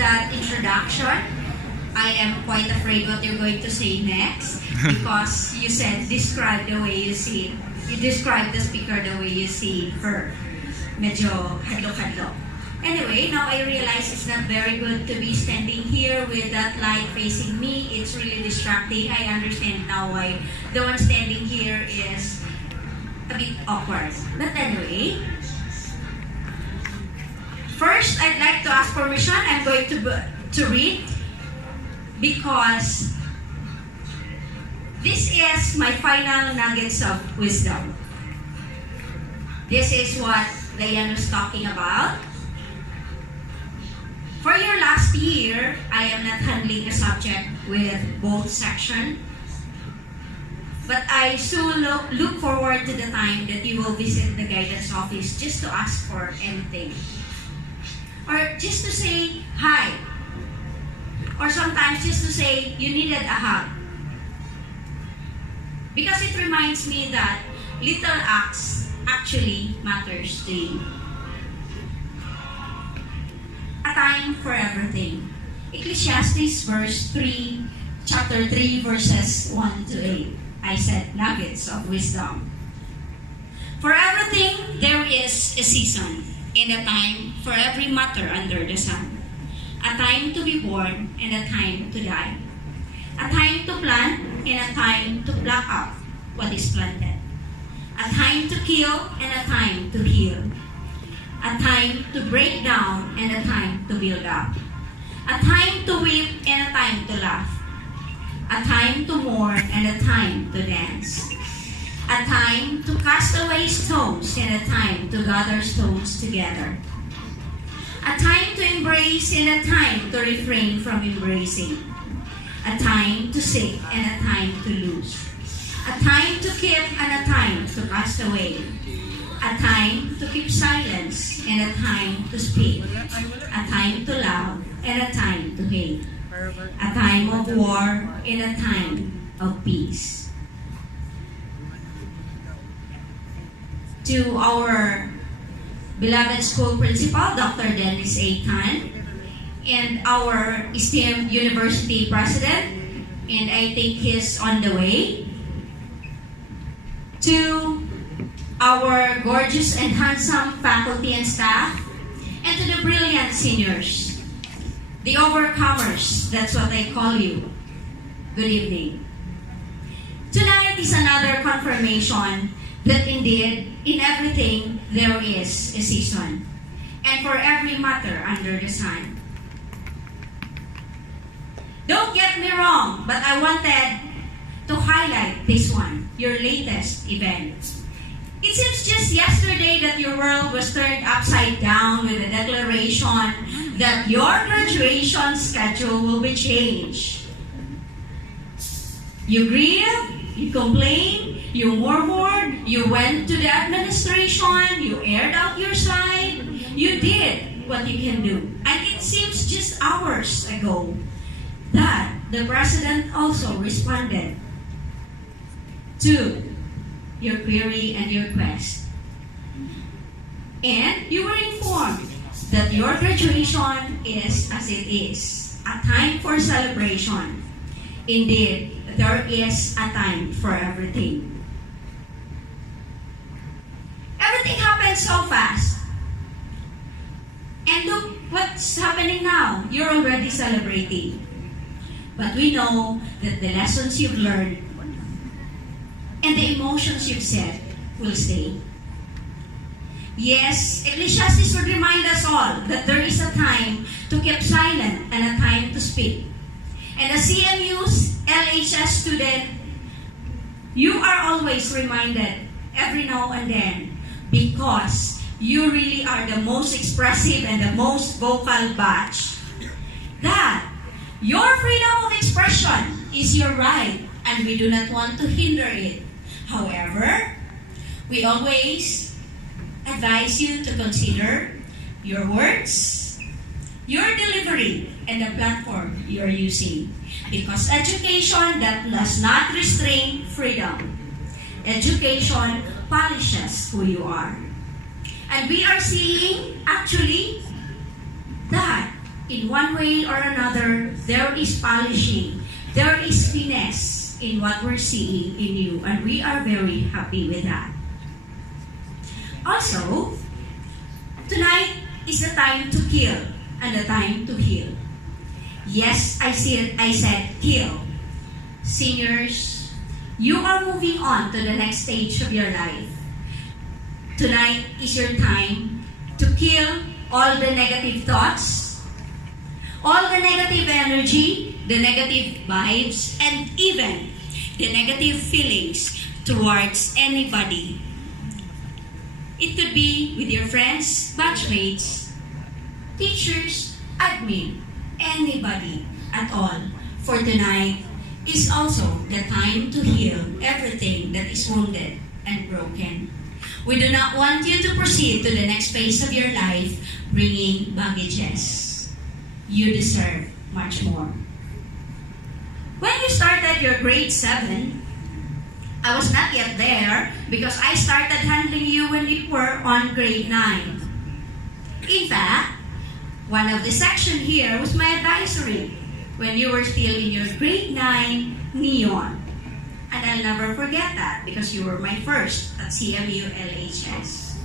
that introduction, I am quite afraid what you're going to say next because you said describe the way you see it. You describe the speaker the way you see her. Medyo hadlo-hadlo. Anyway, now I realize it's not very good to be standing here with that light facing me. It's really distracting. I understand now why the one standing here is a bit awkward. But anyway, first I'd like to ask permission. I'm going to read because this is my final nuggets of wisdom. This is what Diane was talking about. For your last year, I am not handling the subject with both section, but I soon look forward to the time that you will visit the guidance office just to ask for anything. Or just to say hi. Or sometimes just to say you needed a hug. Because it reminds me that little acts actually matters to you. A time for everything. Ecclesiastes chapter 3, verses 1 to 8. I said nuggets of wisdom. For everything there is a season, and a time for every matter under the sun. A time to be born and a time to die. A time to plant and a time to pluck up what is planted. A time to kill and a time to heal. A time to break down and a time to build up. A time to weep and a time to laugh. A time to mourn and a time to dance. A time to cast away stones and a time to gather stones together. A time to embrace and a time to refrain from embracing. A time to seek and a time to lose. A time to keep and a time to cast away. A time to keep silence and a time to speak. A time to love and a time to hate. A time of war and a time of peace. To our beloved school principal, Dr. Dennis A. Tan, and our esteemed university president, and I think he's on the way. To our gorgeous and handsome faculty and staff, and to the brilliant seniors, the overcomers, that's what I call you. Good evening. Tonight is another confirmation that indeed, in everything, there is a season, and for every matter under the sun. Don't get me wrong, but I wanted to highlight this one, your latest event. It seems just yesterday that your world was turned upside down with a declaration that your graduation schedule will be changed. You grieved, you complained, you murmured, you went to the administration, you aired out your side, you did what you can do. And it seems just hours ago that the president also responded to your query and your request. And you were informed that your graduation is as it is, a time for celebration. Indeed, there is a time for everything. Everything happens so fast. And look what's happening now. You're already celebrating. But we know that the lessons you've learned and the emotions you've said will stay. Yes, Ecclesiastes would remind us all that there is a time to keep silent and a time to speak. And as CMU's LHS student, you are always reminded every now and then because you really are the most expressive and the most vocal batch that your freedom of expression is your right and we do not want to hinder it. However, we always advise you to consider your words, your delivery, and the platform you're using. Because education that does not restrain freedom. Education polishes who you are. And we are seeing, actually, that in one way or another, there is polishing, there is finesse in what we're seeing in you, and we are very happy with that. Also, tonight is the time to kill and the time to heal. Yes, I said kill. Seniors, you are moving on to the next stage of your life. Tonight is your time to kill all the negative thoughts, all the negative energy, the negative vibes, and even the negative feelings towards anybody. It could be with your friends, batchmates, teachers, admin, anybody at all. For tonight is also the time to heal everything that is wounded and broken. We do not want you to proceed to the next phase of your life bringing baggages. You deserve much more. When you started your grade 7, I was not yet there because I started handling you when you were on grade 9. In fact, one of the section here was my advisory when you were still in your grade 9 neon. And I'll never forget that because you were my first at CMU LHS.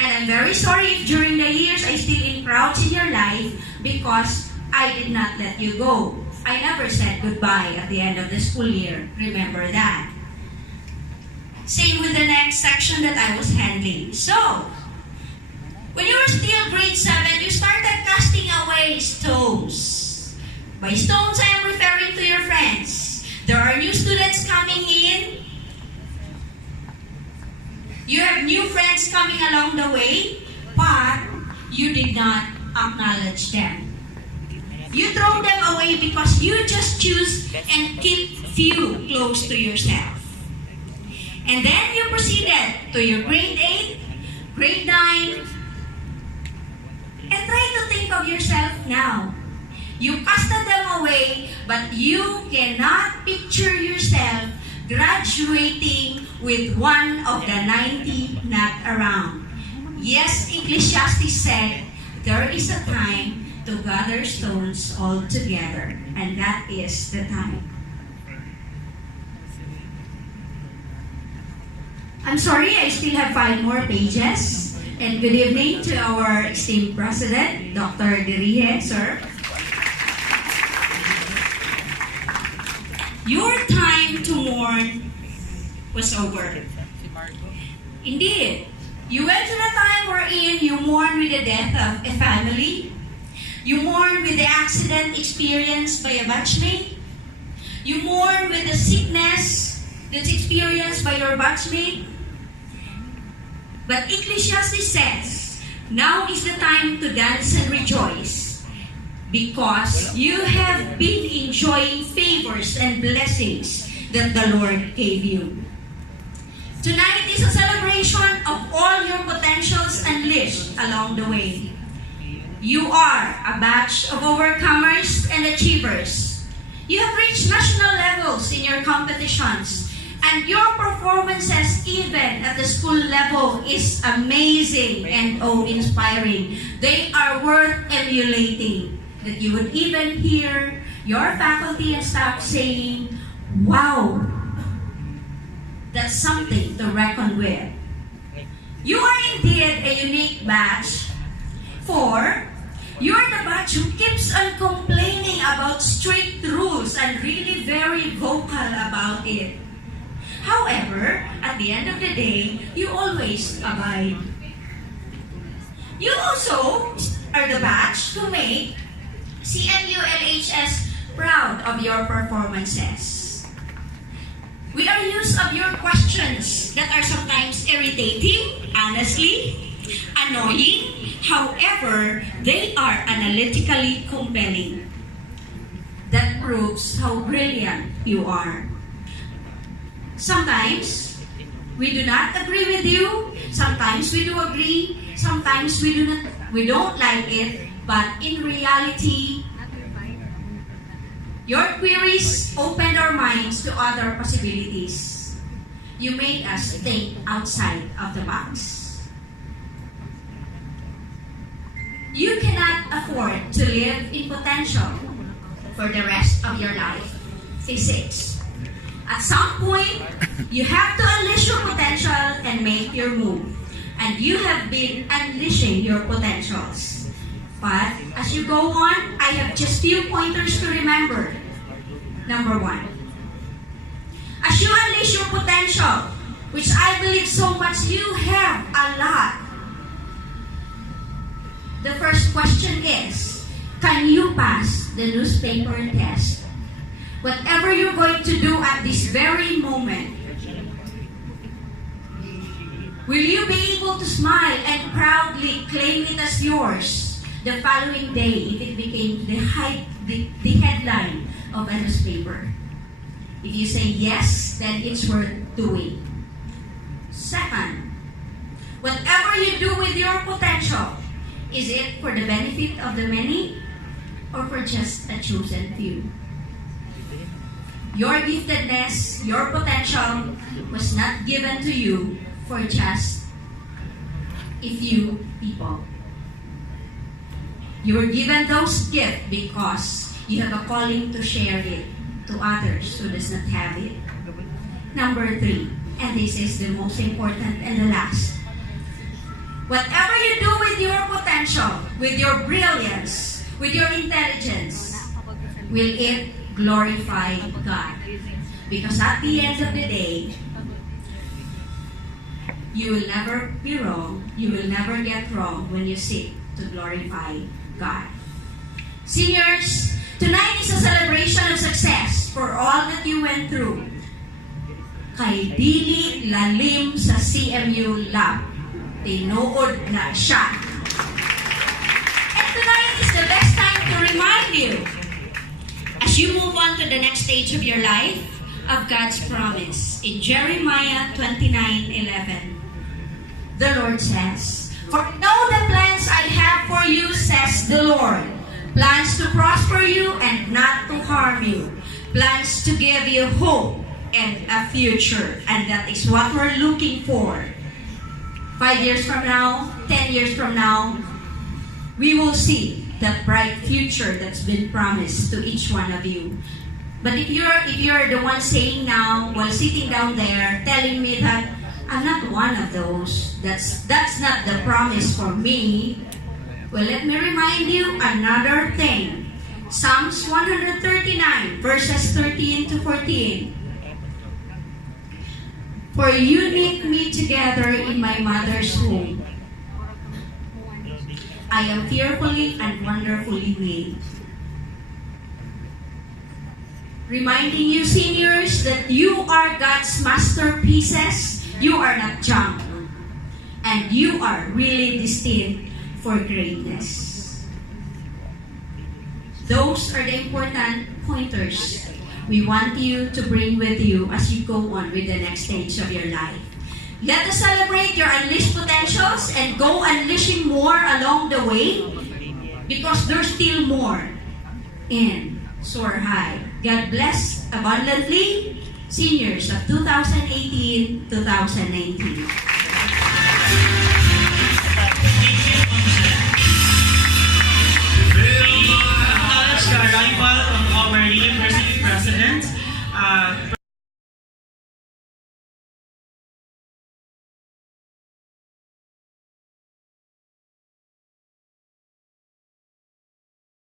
And I'm very sorry if during the years I still encroach in your life because I did not let you go. I never said goodbye at the end of the school year. Remember that. Same with the next section that I was handling. So, when you were still grade 7, you started casting away stones. By stones, I am referring to your friends. There are new students coming in. You have new friends coming along the way, but you did not acknowledge them. You throw them away because you just choose and keep few close to yourself. And then you proceeded to your grade 8, grade 9, and try to think of yourself now. You casted them away, but you cannot picture yourself graduating with one of the 90 not around. Yes, Ecclesiastes said, there is a time to gather stones all together, and that is the time. I'm sorry, I still have 5 more pages. And good evening to our esteemed President, Dr. Dirihe, sir. Your time to mourn was over. Indeed, you went to the time wherein you mourn with the death of a family. You mourn with the accident experienced by a batchmate. You mourn with the sickness that's experienced by your batchmate. But Ecclesiastes says, now is the time to dance and rejoice because you have been enjoying favors and blessings that the Lord gave you. Tonight is a celebration of all your potentials unleashed along the way. You are a batch of overcomers and achievers. You have reached national levels in your competitions. And your performances even at the school level is amazing and awe-inspiring. They are worth emulating. That you would even hear your faculty and staff saying, wow, that's something to reckon with. You are indeed a unique batch, for you are the batch who keeps on complaining about strict rules and really very vocal about it. However, at the end of the day, you always abide. You also are the batch to make CMU LHS proud of your performances. We are used of your questions that are sometimes irritating, honestly, annoying. However, they are analytically compelling. That proves how brilliant you are. Sometimes, we do not agree with you. Sometimes we do agree. Sometimes we don't like it. But in reality, your queries opened our minds to other possibilities. You made us think outside of the box. You cannot afford to live in potential for the rest of your life. Physics. At some point, you have to unleash your potential and make your move. And you have been unleashing your potentials. But as you go on, I have just few pointers to remember. Number 1. As you unleash your potential, which I believe so much you have a lot, the first question is, can you pass the newspaper test? Whatever you're going to do at this very moment, will you be able to smile and proudly claim it as yours the following day if it became the headline of a newspaper? If you say yes, then it's worth doing. Second, whatever you do with your potential, is it for the benefit of the many or for just a chosen few? Your giftedness, your potential was not given to you for just a few people. You were given those gifts because you have a calling to share it to others who does not have it. Number 3, and this is the most important and the last. Whatever you do with your potential, with your brilliance, with your intelligence, will it glorify God? Because at the end of the day, you will never be wrong, you will never get wrong when you seek to glorify God. Seniors, tonight is a celebration of success for all that you went through. Kay dili lalim sa CMU lab, tinuod na siya. And tonight is the best time to remind you, as you move on to the next stage of your life, of God's promise. In Jeremiah 29:11, the Lord says, "For I know the plans I have for you, says the Lord, plans to prosper you and not to harm you, plans to give you hope and a future." And that is what we're looking for. 5 years from now, 10 years from now, we will see the bright future that's been promised to each one of you. But if you're the one saying now, while sitting down there, telling me that I'm not one of those, that's not the promise for me, well, let me remind you another thing. Psalms 139, verses 13 to 14. "For you knit me together in my mother's womb. I am fearfully and wonderfully made." Reminding you, seniors, that you are God's masterpieces. You are not junk. And you are really destined for greatness. Those are the important pointers we want you to bring with you as you go on with the next stage of your life. Let us celebrate your unleashed potentials and go unleashing more along the way, because there's still more in Soar High. God bless abundantly, seniors of 2018-2019.